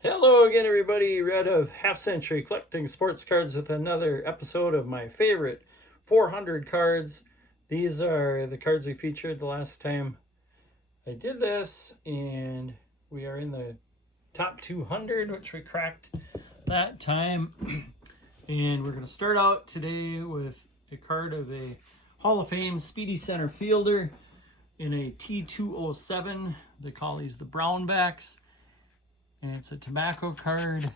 Hello again, everybody. Red of Half Century collecting sports cards with another episode of my favorite 400 cards. These are the cards we featured the last time I did this, and we are in the top 200, which we cracked that time. And we're going to start out today with a card of a Hall of Fame speedy center fielder in a T207. They call these the Brownbacks. And it's a tobacco card.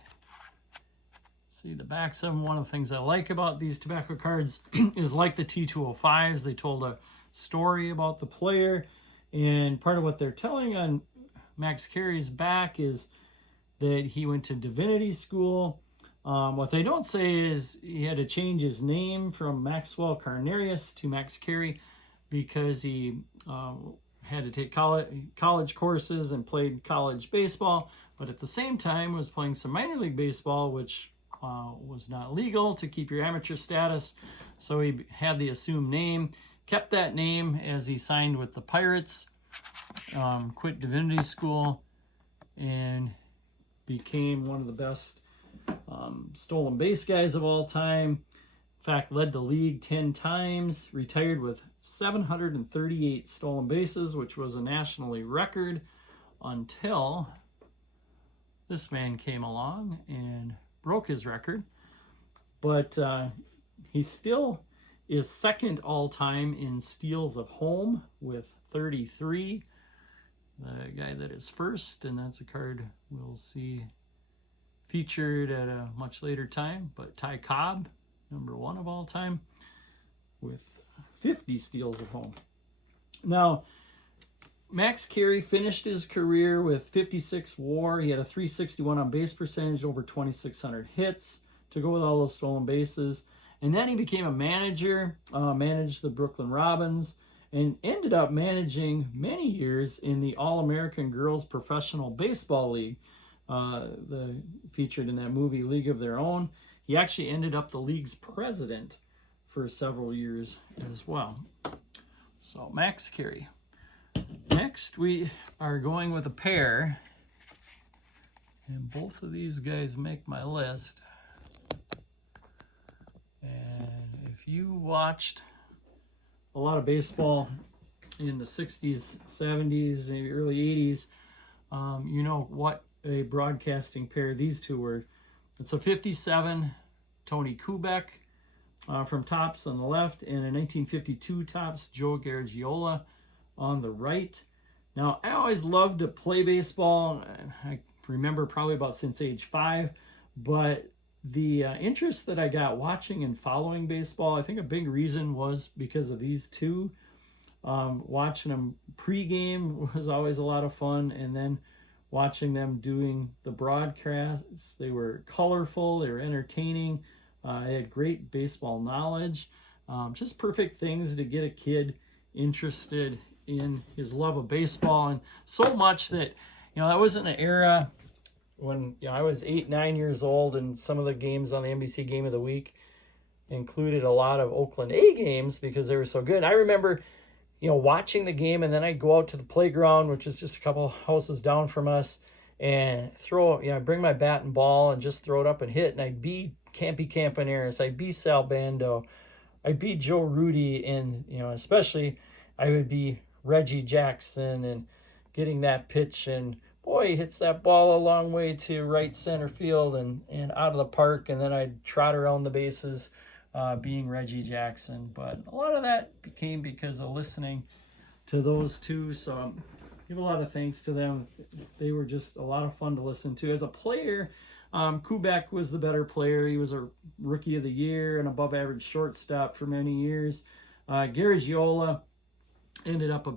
See the backs of them. One of the things I like about these tobacco cards is, like the T205s, they told a story about the player. And part of what they're telling on Max Carey's back is that he went to divinity school. What they don't say is he had to change his name from Maxwell Carnarius to Max Carey because he had to take college courses and played college baseball, but at the same time was playing some minor league baseball, which was not legal to keep your amateur status. So he had the assumed name, kept that name as he signed with the Pirates, quit divinity school, and became one of the best stolen base guys of all time. In fact, led the league 10 times, retired with 738 stolen bases, which was a nationally record until this man came along and broke his record. But he still is second all-time in steals of home with 33. The guy that is first, and that's a card we'll see featured at a much later time, but Ty Cobb, number one of all time, with 50 steals of home. Now, Max Carey finished his career with 56 WAR. He had a 361 on base percentage, over 2,600 hits to go with all those stolen bases. And then he became a manager, managed the Brooklyn Robins, and ended up managing many years in the All-American Girls Professional Baseball League, featured in that movie League of Their Own. He actually ended up the league's president for several years as well. So Max Carey. Next, we are going with a pair, and both of these guys make my list. And if you watched a lot of baseball in the 60s, 70s, maybe early 80s, you know what a broadcasting pair these two were. It's a 57 Tony Kubek from Topps on the left, and a 1952 Topps Joe Garagiola on the right. Now, I always loved to play baseball. I remember probably about since age 5, but the interest that I got watching and following baseball, I think a big reason was because of these two. Watching them pregame was always a lot of fun, and then watching them doing the broadcasts. They were colorful, they were entertaining, they had great baseball knowledge, just perfect things to get a kid interested in his love of baseball. And so much that, that was in an era when I was 8, 9 years old, and some of the games on the NBC Game of the Week included a lot of Oakland A games because they were so good. I remember watching the game, and then I'd go out to the playground, which is just a couple houses down from us, and bring my bat and ball and just throw it up and hit. And I'd be Campy Campaneris, I'd be Sal Bando, I'd be Joe Rudy, and especially I would be Reggie Jackson, and getting that pitch, and boy, he hits that ball a long way to right center field and out of the park, and then I'd trot around the bases, being Reggie Jackson. But a lot of that became because of listening to those two, so give a lot of thanks to them. They were just a lot of fun to listen to. As a player, Kubek was the better player. He was a Rookie of the Year and above average shortstop for many years. Garagiola ended up a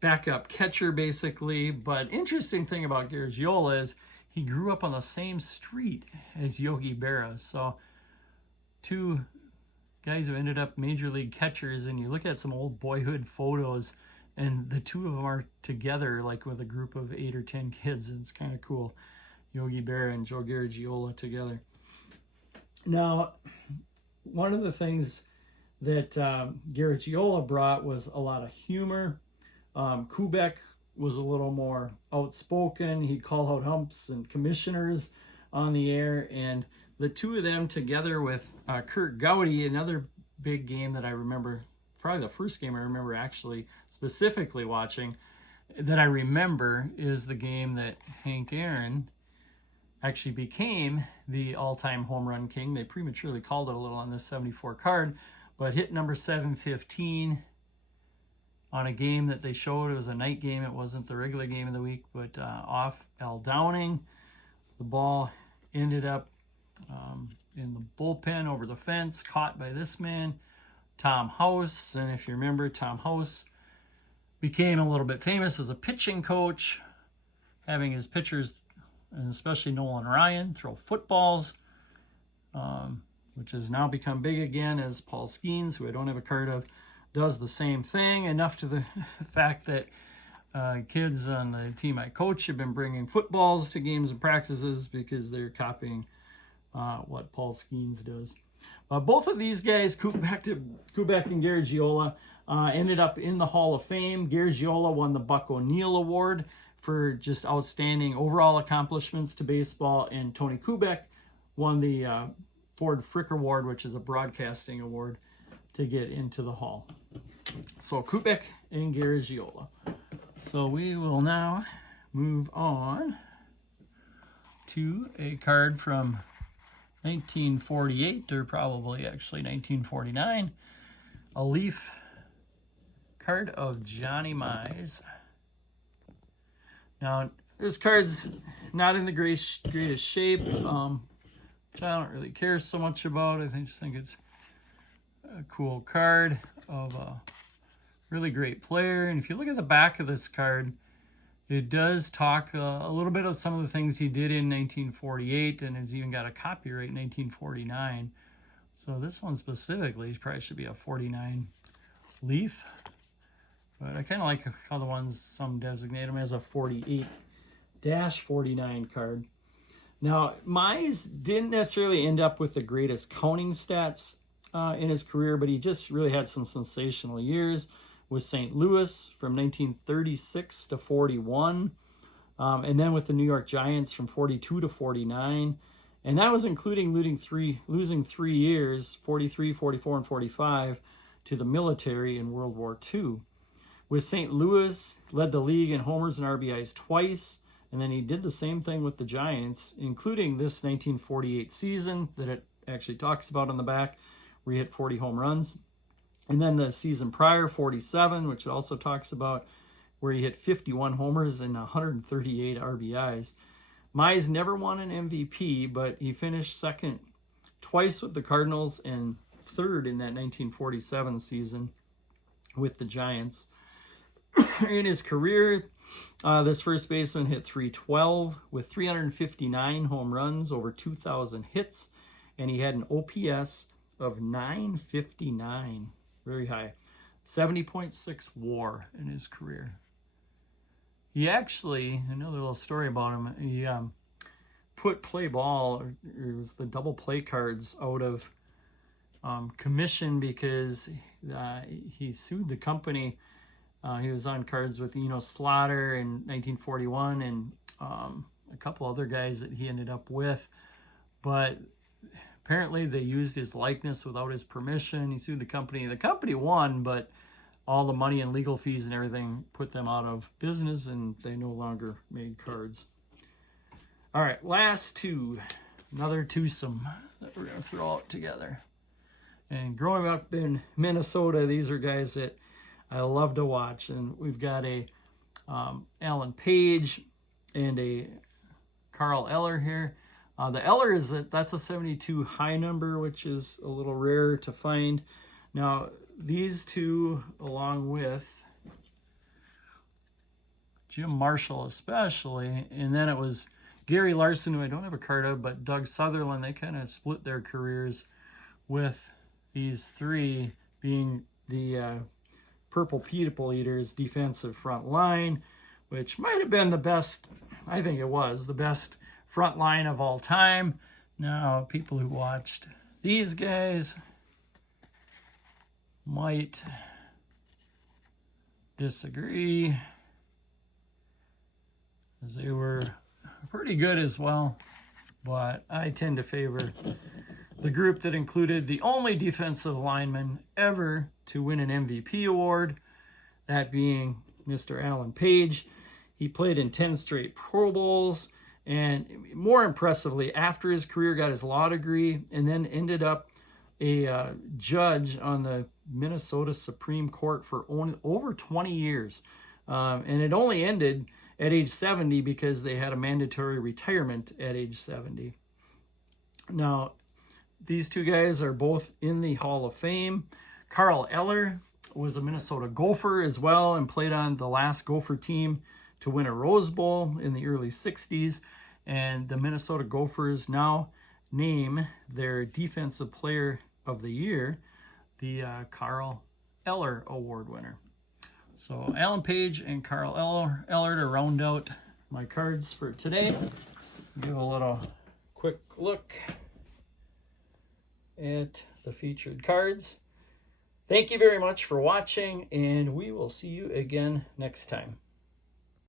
backup catcher, basically. But interesting thing about Garagiola is he grew up on the same street as Yogi Berra. So two guys who ended up major league catchers, and you look at some old boyhood photos, and the two of them are together, like with a group of 8 or 10 kids. It's kind of cool. Yogi Berra and Joe Garagiola together. Now, one of the things that Garagiola brought was a lot of humor. Kubek was a little more outspoken. He'd call out umps and commissioners on the air, and the two of them together with Kurt Gowdy, another big game that I remember, probably the first game I remember actually specifically watching that I remember, is the game that Hank Aaron actually became the all-time home run king. They prematurely called it a little on this 74 card, but hit number 715 on a game that they showed. It was a night game. It wasn't the regular game of the week, but off Al Downing. The ball ended up in the bullpen over the fence, caught by this man, Tom House. And if you remember, Tom House became a little bit famous as a pitching coach, having his pitchers, and especially Nolan Ryan, throw footballs, which has now become big again as Paul Skeens, who I don't have a card of, does the same thing, enough to the fact that kids on the team I coach have been bringing footballs to games and practices because they're copying what Paul Skeens does. Both of these guys, Kubek and Garagiola, ended up in the Hall of Fame. Garagiola won the Buck O'Neill Award for just outstanding overall accomplishments to baseball, and Tony Kubek won the Ford Frick Award, which is a broadcasting award, to get into the Hall. So Kubek and Garagiola. So we will now move on to a card from 1948, or probably actually 1949, a Leaf card of Johnny Mize. Now, this card's not in the greatest shape, which I don't really care so much about. I just think it's a cool card of a really great player. And if you look at the back of this card, it does talk a little bit of some of the things he did in 1948, and has even got a copyright in 1949. So this one specifically probably should be a 49 Leaf. But I kind of like how the ones, some designate him as a 48-49 card. Now, Mize didn't necessarily end up with the greatest counting stats in his career, but he just really had some sensational years with St. Louis from 1936 to 41, and then with the New York Giants from 42 to 49. And that was including losing 3 years, 43, 44, and 45, to the military in World War II. With St. Louis, led the league in homers and RBIs twice, and then he did the same thing with the Giants, including this 1948 season that it actually talks about on the back, where he hit 40 home runs. And then the season prior, 47, which it also talks about, where he hit 51 homers and 138 RBIs. Mize never won an MVP, but he finished second twice with the Cardinals and third in that 1947 season with the Giants. In his career, this first baseman hit 312 with 359 home runs, over 2,000 hits, and he had an OPS of 959, very high, 70.6 WAR in his career. He actually, another little story about him, he put play ball, or it was the double play cards, out of commission because he sued the company. He was on cards with Slaughter in 1941 and a couple other guys that he ended up with. But apparently they used his likeness without his permission. He sued the company. The company won, but all the money and legal fees and everything put them out of business, and they no longer made cards. All right, last two. Another twosome that we're going to throw out together. And growing up in Minnesota, these are guys that I love to watch, and we've got a Alan Page and a Carl Eller here. The Eller that's a 72 high number, which is a little rare to find. Now these two, along with Jim Marshall especially, and then it was Gary Larson, who I don't have a card of, but Doug Sutherland, they kind of split their careers with these three being the Purple People Eaters defensive front line, which might have been the best, I think it was, the best front line of all time. Now, people who watched these guys might disagree. as they were pretty good as well. But I tend to favor the group that included the only defensive lineman ever to win an MVP award, that being Mr. Alan Page. He played in 10 straight Pro Bowls, and more impressively, after his career, got his law degree and then ended up a judge on the Minnesota Supreme Court for over 20 years. And it only ended at age 70 because they had a mandatory retirement at age 70. Now, these two guys are both in the Hall of Fame. Carl Eller was a Minnesota Gopher as well and played on the last Gopher team to win a Rose Bowl in the early 60s. And the Minnesota Gophers now name their Defensive Player of the Year the Carl Eller Award winner. So Alan Page and Carl Eller to round out my cards for today. Give a little quick look at the featured cards. Thank you very much for watching, and we will see you again next time.